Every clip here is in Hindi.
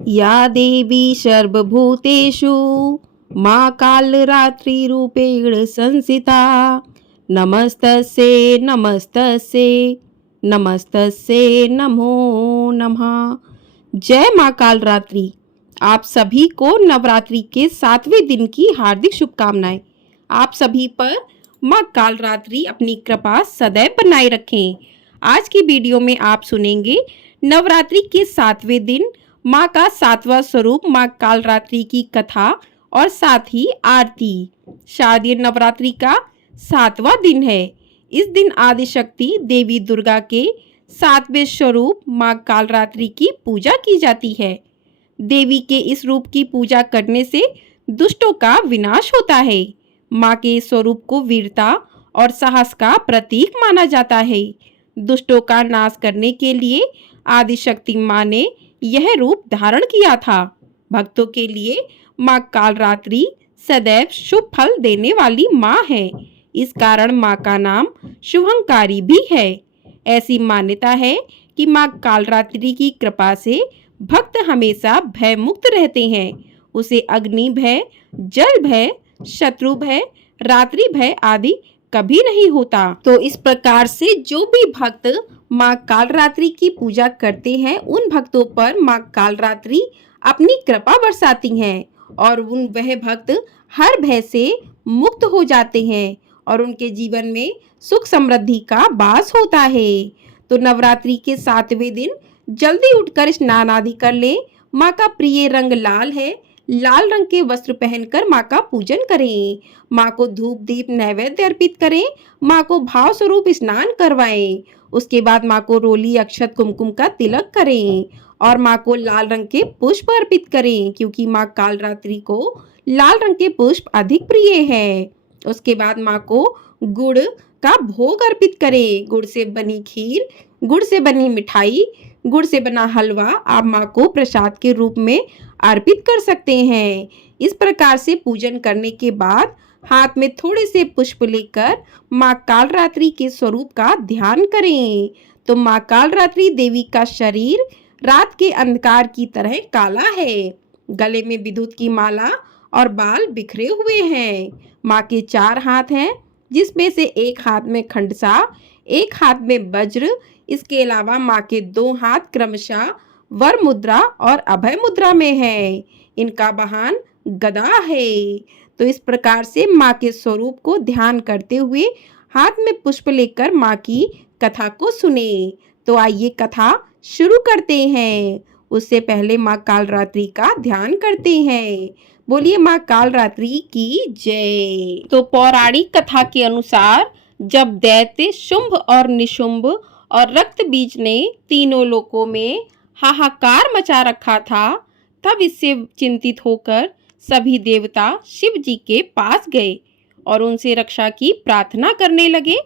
या देवी सर्वभूतेषु माँ कालरात्रिरूपेण संस्थिता नमस्तस्यै नमस्तस्यै नमस्तस्यै नमो नमः। जय माँ कालरात्रि। आप सभी को नवरात्रि के 7वें दिन की हार्दिक शुभकामनाएं। आप सभी पर माँ कालरात्रि अपनी कृपा सदैव बनाए रखें। आज की वीडियो में आप सुनेंगे नवरात्रि के 7वें दिन माँ का 7वां स्वरूप माँ कालरात्रि की कथा और साथ ही आरती। शारदीय नवरात्रि का 7वां दिन है। इस दिन आदिशक्ति देवी दुर्गा के 7वें स्वरूप माँ कालरात्रि की पूजा की जाती है। देवी के इस रूप की पूजा करने से दुष्टों का विनाश होता है। माँ के स्वरूप को वीरता और साहस का प्रतीक माना जाता है। दुष्टों का नाश करने के लिए आदिशक्ति माँ ने यह रूप धारण किया था। भक्तों के लिए माँ कालरात्रि सदैव शुभ फल देने वाली माँ है। इस कारण माँ का नाम शुभंकारी भी है। ऐसी मान्यता है कि माँ कालरात्रि की कृपा से भक्त हमेशा भय मुक्त रहते हैं। उसे अग्नि भय, जल भय, शत्रु भय, रात्रि भय आदि कभी नहीं होता। तो इस प्रकार से जो भी भक्त माँ कालरात्रि की पूजा करते हैं उन भक्तों पर माँ कालरात्रि अपनी कृपा बरसाती हैं और वह भक्त हर भय से मुक्त हो जाते हैं और उनके जीवन में सुख समृद्धि का वास होता है। तो नवरात्रि के 7वें दिन जल्दी उठकर स्नान आदि कर लें। माँ का प्रिय रंग लाल है। लाल रंग के वस्त्र पहनकर माँ का पूजन करें। माँ को धूप दीप नैवेद्य अर्पित करें। माँ को भाव स्वरूप स्नान करवाएं। उसके बाद माँ को रोली अक्षत कुमकुम का तिलक करें और माँ को लाल रंग के पुष्प अर्पित करें क्योंकि माँ कालरात्रि को लाल रंग के पुष्प अधिक प्रिय है। उसके बाद माँ को गुड़ का भोग अर्पित करें। गुड़ से बनी खीर, गुड़ से बनी मिठाई, गुड़ से बना हलवा आप माँ को प्रसाद के रूप में अर्पित कर सकते हैं। इस प्रकार से पूजन करने के बाद हाथ में थोड़े से पुष्प लेकर माँ कालरात्रि के स्वरूप का ध्यान करें। तो माँ कालरात्रि देवी का शरीर रात के अंधकार की तरह काला है। गले में विद्युत की माला और बाल बिखरे हुए हैं। माँ के 4 हाथ हैं जिसमें से एक हाथ में खंडसा, एक हाथ में वज्र। इसके अलावा माँ के 2 हाथ क्रमशः वर मुद्रा और अभय मुद्रा में है। इनका वाहन गदा है। तो इस प्रकार से माँ के स्वरूप को ध्यान करते हुए हाथ में पुष्प लेकर माँ की कथा को सुने। तो आइए कथा शुरू करते हैं। उससे पहले माँ कालरात्रि का ध्यान करते हैं। बोलिए माँ कालरात्रि की जय। तो पौराणिक कथा के अनुसार जब दैत्य शुंभ और निशुंभ और रक्त बीज ने तीनों लोकों में हाहाकार मचा रखा था, तब इससे चिंतित होकर सभी देवता शिव जी के पास गए और उनसे रक्षा की प्रार्थना करने लगे।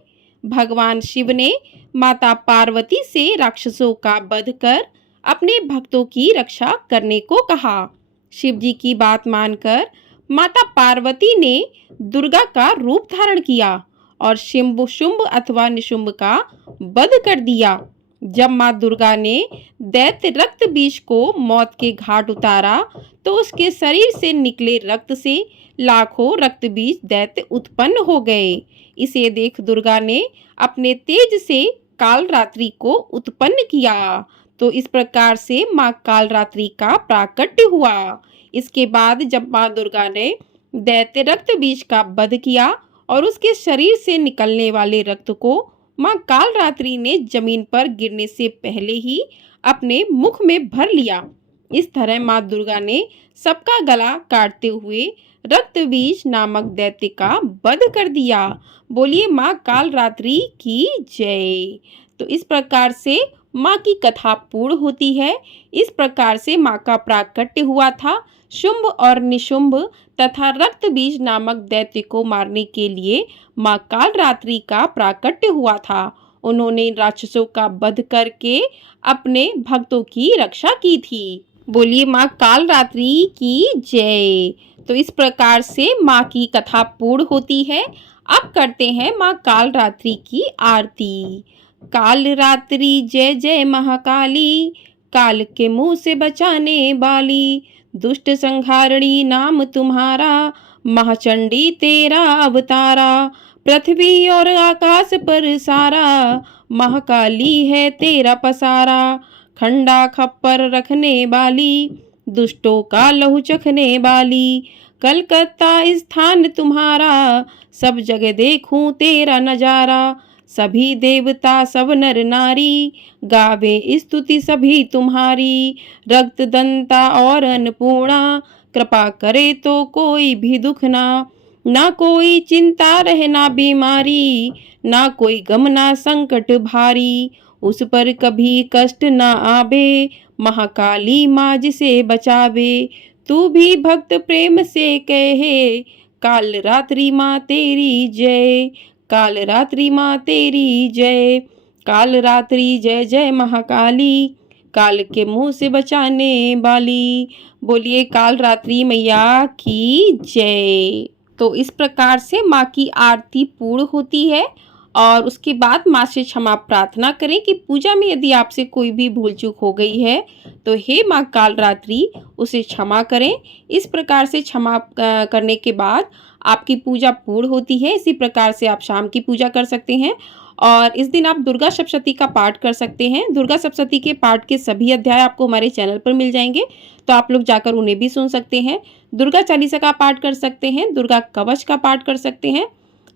भगवान शिव ने माता पार्वती से राक्षसों का वध कर अपने भक्तों की रक्षा करने को कहा। शिव जी की बात मानकर माता पार्वती ने दुर्गा का रूप धारण किया और शुंभ अथवा निशुंभ का वध कर दिया। जब माँ दुर्गा ने दैत्य रक्त बीज को मौत के घाट उतारा तो उसके शरीर से निकले रक्त से लाखों रक्त बीज दैत्य उत्पन्न हो गए। इसे देख दुर्गा ने अपने तेज से कालरात्रि को उत्पन्न किया। तो इस प्रकार से माँ कालरात्रि का प्राकट्य हुआ। इसके बाद जब माँ दुर्गा ने दैत्य रक्त बीज का वध किया और उसके शरीर से निकलने वाले रक्त को माँ कालरात्रि ने जमीन पर गिरने से पहले ही अपने मुख में भर लिया। इस तरह माँ दुर्गा ने सबका गला काटते हुए रक्त बीज नामक दैत्य का वध कर दिया। बोलिए माँ कालरात्रि की जय। तो इस प्रकार से माँ की कथा पूर्ण होती है। इस प्रकार से माँ का प्राकट्य हुआ था। शुंभ और निशुंभ तथा रक्त बीज नामक दैत्य को मारने के लिए माँ कालरात्रि का प्राकट्य हुआ था। उन्होंने राक्षसों का वध करके अपने भक्तों की रक्षा की थी। बोलिए माँ कालरात्रि की जय। तो इस प्रकार से माँ की कथा पूर्ण होती है। अब करते हैं माँ कालरात्रि की आरती। कालरात्रि जय जय महाकाली, काल के मुंह से बचाने वाली, दुष्ट संहारणी नाम तुम्हारा, महाचंडी तेरा अवतारा, पृथ्वी और आकाश पर सारा, महाकाली है तेरा पसारा, खंडा खप्पर रखने वाली, दुष्टों का लहू चखने वाली, कलकत्ता स्थान तुम्हारा, सब जगह देखूं तेरा नजारा, सभी देवता सब नर नारी, गावे स्तुति सभी तुम्हारी, रक्त दंता और अन्नपूर्णा, कृपा करे तो कोई भी दुख ना कोई चिंता रहे ना बीमारी, ना कोई गम ना संकट भारी, उस पर कभी कष्ट ना आवे, महाकाली माँ जिसे बचावे, तू भी भक्त प्रेम से कहे, काल रात्रि माँ तेरी जय, काल रात्रि माँ तेरी जय, काल रात्रि जय जय महाकाली, काल के मुंह से बचाने वाली। बोलिए काल रात्रि मैया की जय। तो इस प्रकार से माँ की आरती पूर्ण होती है और उसके बाद माँ से क्षमा प्रार्थना करें कि पूजा में यदि आपसे कोई भी भूल चूक हो गई है तो हे माँ काल रात्रि उसे क्षमा करें। इस प्रकार से क्षमा करने के बाद आपकी पूजा पूर्ण होती है। इसी प्रकार से आप शाम की पूजा कर सकते हैं और इस दिन आप दुर्गा सप्तशती का पाठ कर सकते हैं। दुर्गा सप्तशती के पाठ के सभी अध्याय आपको हमारे चैनल पर मिल जाएंगे, तो आप लोग जाकर उन्हें भी सुन सकते हैं। दुर्गा चालीसा का पाठ कर सकते हैं, दुर्गा कवच का पाठ कर सकते हैं,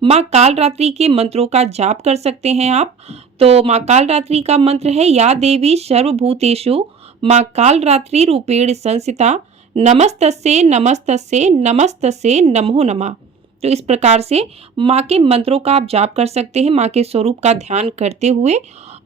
माँ काल रात्रि के मंत्रों का जाप कर सकते हैं आप। तो माँ काल रात्रि का मंत्र है या देवी सर्वभूतेषु माँ काल रात्रि रूपेण संस्थिता, नमस्तस्ये नमस्तस्ये नमस्तस्ये नमो नमः। तो इस प्रकार से माँ के मंत्रों का आप जाप कर सकते हैं माँ के स्वरूप का ध्यान करते हुए।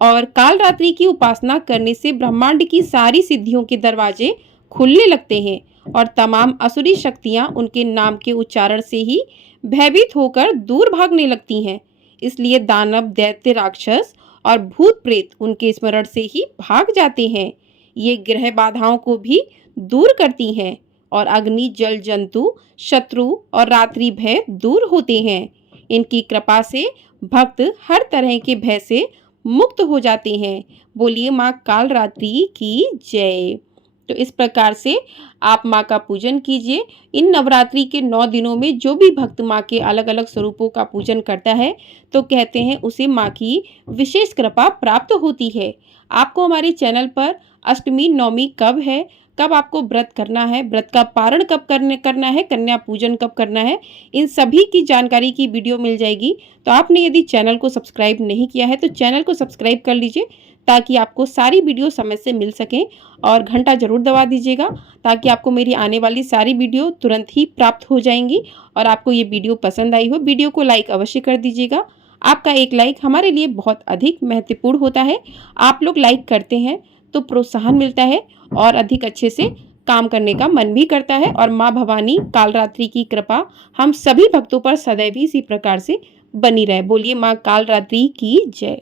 और काल रात्रि की उपासना करने से ब्रह्मांड की सारी सिद्धियों के दरवाजे खुलने लगते हैं और तमाम असुरी शक्तियाँ उनके नाम के उच्चारण से ही भयभीत होकर दूर भागने लगती हैं। इसलिए दानव दैत्य राक्षस और भूत प्रेत उनके स्मरण से ही भाग जाते हैं। ये ग्रह बाधाओं को भी दूर करती हैं और अग्नि जल जंतु शत्रु और रात्रि भय दूर होते हैं। इनकी कृपा से भक्त हर तरह के भय से मुक्त हो जाते हैं। बोलिए माँ काल रात्रि की जय। तो इस प्रकार से आप माँ का पूजन कीजिए। इन नवरात्रि के 9 दिनों में जो भी भक्त माँ के अलग अलग स्वरूपों का पूजन करता है तो कहते हैं उसे माँ की विशेष कृपा प्राप्त होती है। आपको हमारे चैनल पर अष्टमी नवमी कब है, कब आपको व्रत करना है, व्रत का पारण कब करना है, कन्या पूजन कब करना है, इन सभी की जानकारी की वीडियो मिल जाएगी। तो आपने यदि चैनल को सब्सक्राइब नहीं किया है तो चैनल को सब्सक्राइब कर लीजिए ताकि आपको सारी वीडियो समय से मिल सकें और घंटा जरूर दबा दीजिएगा ताकि आपको मेरी आने वाली सारी वीडियो तुरंत ही प्राप्त हो जाएंगी। और आपको ये वीडियो पसंद आई हो, वीडियो को लाइक अवश्य कर दीजिएगा। आपका एक लाइक हमारे लिए बहुत अधिक महत्वपूर्ण होता है। आप लोग लाइक करते हैं तो प्रोत्साहन मिलता है और अधिक अच्छे से काम करने का मन भी करता है। और माँ भवानी कालरात्रि की कृपा हम सभी भक्तों पर सदैव इसी प्रकार से बनी रहे। बोलिए माँ कालरात्रि की जय।